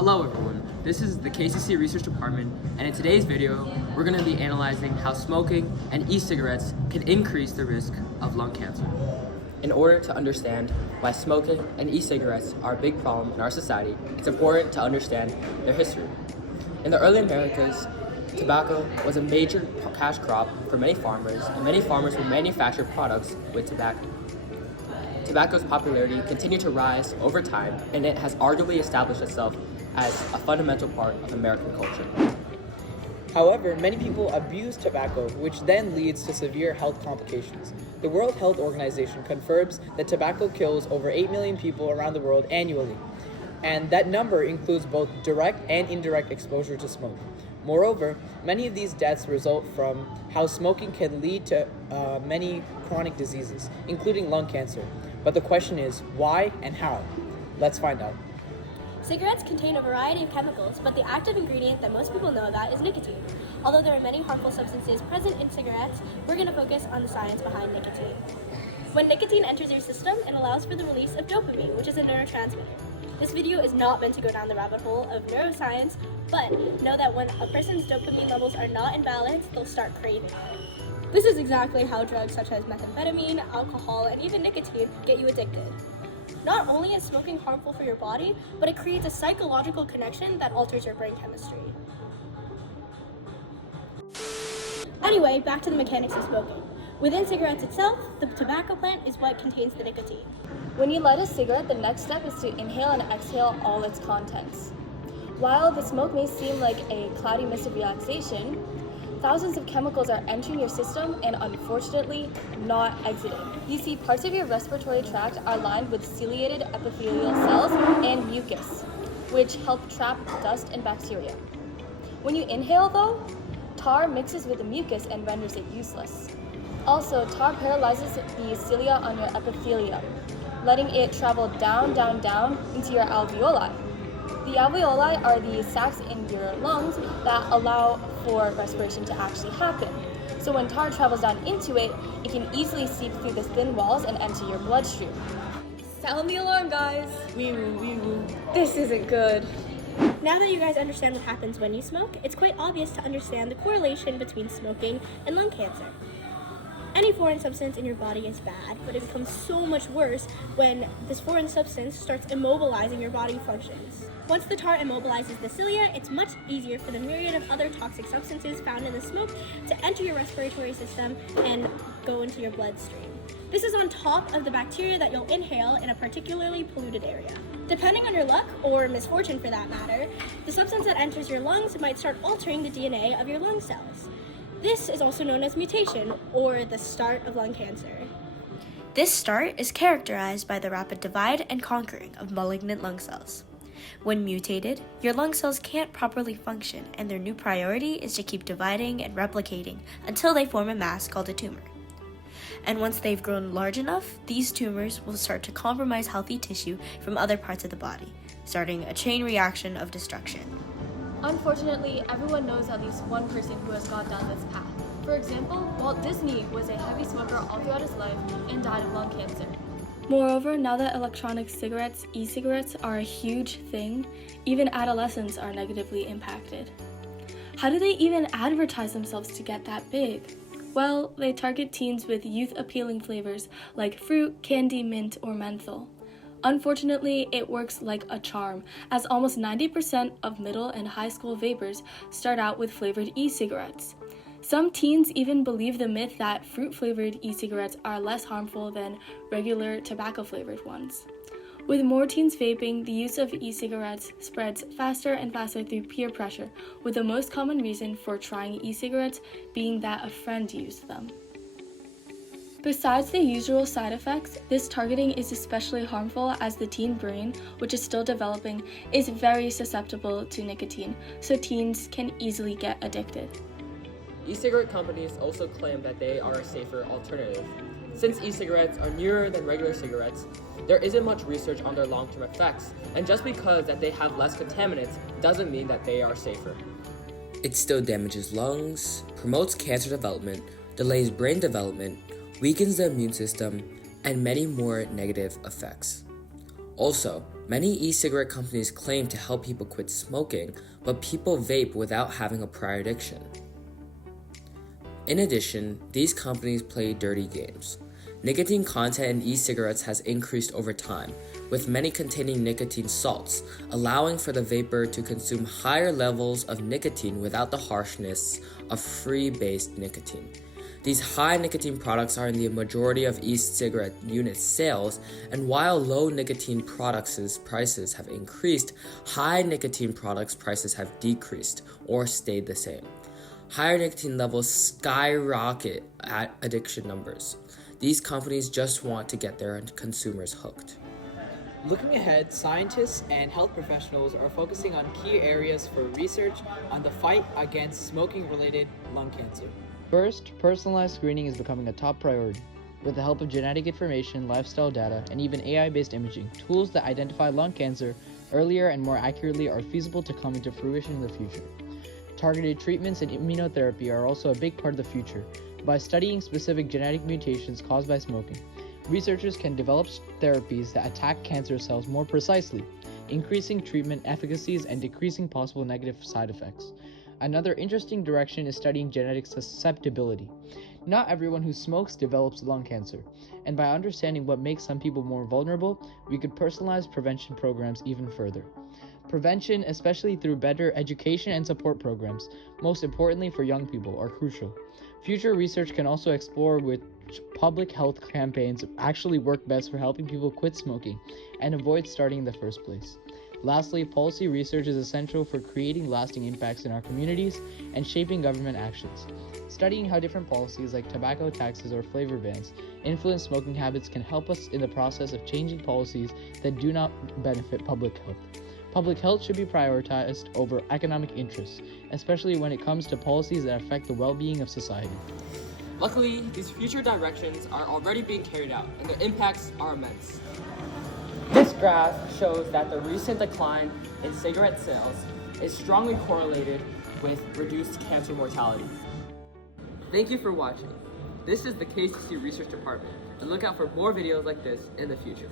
Hello everyone, this is the KCC Research Department, and in today's video, we're going to be analyzing how smoking and e-cigarettes can increase the risk of lung cancer. In order to understand why smoking and e-cigarettes are a big problem in our society, it's important to understand their history. In the early Americas, tobacco was a major cash crop for many farmers, and many farmers would manufacture products with tobacco. Tobacco's popularity continued to rise over time, and it has arguably established itself as a fundamental part of American culture. However, many people abuse tobacco, which then leads to severe health complications. The World Health Organization confirms that tobacco kills over 8 million people around the world annually, and that number includes both direct and indirect exposure to smoke. Moreover, many of these deaths result from how smoking can lead to many chronic diseases, including lung cancer. But the question is, why and how? Let's find out. Cigarettes contain a variety of chemicals, but the active ingredient that most people know about is nicotine. Although there are many harmful substances present in cigarettes, we're going to focus on the science behind nicotine. When nicotine enters your system, it allows for the release of dopamine, which is a neurotransmitter. This video is not meant to go down the rabbit hole of neuroscience, but know that when a person's dopamine levels are not in balance, they'll start craving it. This is exactly how drugs such as methamphetamine, alcohol, and even nicotine get you addicted. Not only is smoking harmful for your body, but it creates a psychological connection that alters your brain chemistry. Anyway, back to the mechanics of smoking. Within cigarettes itself, the tobacco plant is what contains the nicotine. When you light a cigarette, the next step is to inhale and exhale all its contents. While the smoke may seem like a cloudy mist of relaxation, thousands of chemicals are entering your system and unfortunately not exiting. You see, parts of your respiratory tract are lined with ciliated epithelial cells and mucus, which help trap dust and bacteria. When you inhale though, tar mixes with the mucus and renders it useless. Also, tar paralyzes the cilia on your epithelium, letting it travel down into your alveoli. The alveoli are the sacs in your lungs that allow for respiration to actually happen. So when tar travels down into it, it can easily seep through the thin walls and enter your bloodstream. Sound the alarm, guys! Wee woo, wee woo. This isn't good. Now that you guys understand what happens when you smoke, it's quite obvious to understand the correlation between smoking and lung cancer. Any foreign substance in your body is bad, but it becomes so much worse when this foreign substance starts immobilizing your body functions. Once the tar immobilizes the cilia, it's much easier for the myriad of other toxic substances found in the smoke to enter your respiratory system and go into your bloodstream. This is on top of the bacteria that you'll inhale in a particularly polluted area. Depending on your luck, or misfortune for that matter, the substance that enters your lungs might start altering the DNA of your lung cells. This is also known as mutation, or the start of lung cancer. This start is characterized by the rapid divide and conquering of malignant lung cells. When mutated, your lung cells can't properly function, and their new priority is to keep dividing and replicating until they form a mass called a tumor. And once they've grown large enough, these tumors will start to compromise healthy tissue from other parts of the body, starting a chain reaction of destruction. Unfortunately, everyone knows at least one person who has gone down this path. For example, Walt Disney was a heavy smoker all throughout his life and died of lung cancer. Moreover, now that electronic cigarettes, e-cigarettes, are a huge thing, even adolescents are negatively impacted. How do they even advertise themselves to get that big? Well, they target teens with youth-appealing flavors like fruit, candy, mint, or menthol. Unfortunately, it works like a charm, as almost 90% of middle and high school vapers start out with flavored e-cigarettes. Some teens even believe the myth that fruit-flavored e-cigarettes are less harmful than regular tobacco-flavored ones. With more teens vaping, the use of e-cigarettes spreads faster and faster through peer pressure, with the most common reason for trying e-cigarettes being that a friend used them. Besides the usual side effects, this targeting is especially harmful as the teen brain, which is still developing, is very susceptible to nicotine, so teens can easily get addicted. E-cigarette companies also claim that they are a safer alternative. Since e-cigarettes are newer than regular cigarettes, there isn't much research on their long-term effects, and just because that they have less contaminants doesn't mean that they are safer. It still damages lungs, promotes cancer development, delays brain development, weakens the immune system, and many more negative effects. Also, Many e-cigarette companies claim to help people quit smoking, but people vape without having a prior addiction. In addition, these companies play dirty games. Nicotine content in e-cigarettes has increased over time, with many containing nicotine salts, allowing for the vapor to consume higher levels of nicotine without the harshness of free-based nicotine. These high nicotine products are in the majority of e-cigarette unit sales, and while low nicotine products' prices have increased, high nicotine products' prices have decreased or stayed the same. Higher nicotine levels skyrocket at addiction numbers. These companies just want to get their consumers hooked. Looking ahead, scientists and health professionals are focusing on key areas for research on the fight against smoking-related lung cancer. First, personalized screening is becoming a top priority. With the help of genetic information, lifestyle data, and even AI-based imaging, tools that identify lung cancer earlier and more accurately are feasible to come into fruition in the future. Targeted treatments and immunotherapy are also a big part of the future. By studying specific genetic mutations caused by smoking, researchers can develop therapies that attack cancer cells more precisely, increasing treatment efficacies and decreasing possible negative side effects. Another interesting direction is studying genetic susceptibility. Not everyone who smokes develops lung cancer, and by understanding what makes some people more vulnerable, we could personalize prevention programs even further. Prevention, especially through better education and support programs, most importantly for young people, are crucial. Future research can also explore which public health campaigns actually work best for helping people quit smoking and avoid starting in the first place. Lastly, policy research is essential for creating lasting impacts in our communities and shaping government actions. Studying how different policies like tobacco taxes or flavor bans influence smoking habits can help us in the process of changing policies that do not benefit public health. Public health should be prioritized over economic interests, especially when it comes to policies that affect the well-being of society. Luckily, these future directions are already being carried out, and their impacts are immense. This graph shows that the recent decline in cigarette sales is strongly correlated with reduced cancer mortality. Thank you for watching. This is the KCC Research Department, and look out for more videos like this in the future.